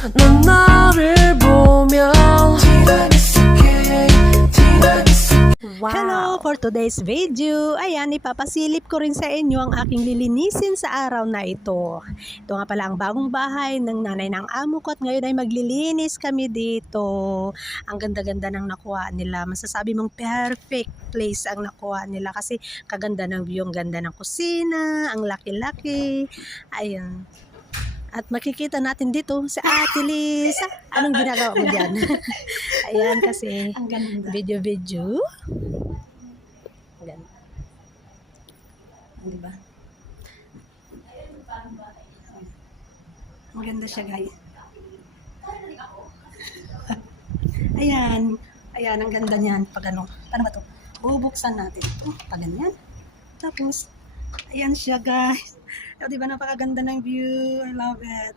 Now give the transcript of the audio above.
넌 나를 보면 Hello! For today's video, ayan, ipapasilip ko rin sa inyo ang aking lilinisin sa araw na ito. Ito nga pala ang bagong bahay ng nanay ng amo ko at ngayon ay maglilinis kami dito. Ang ganda-ganda ng nakuha nila. Masasabi mong perfect place ang nakuha nila kasi kaganda ng view, ang ganda ng kusina, ang laki-laki. Ayun. At makikita natin dito si Ate Lisa. Anong ginagawa mo dyan? Ayan kasi video-video. Ganda. Diba? Maganda siya, guys. Ayan. Ayan, ang ganda niyan. Pag ano, paano ba ito? Bubuksan natin ito. Pag ganyan. Tapos, ayan siya, guys. O, diba, napakaganda ng view. I love it.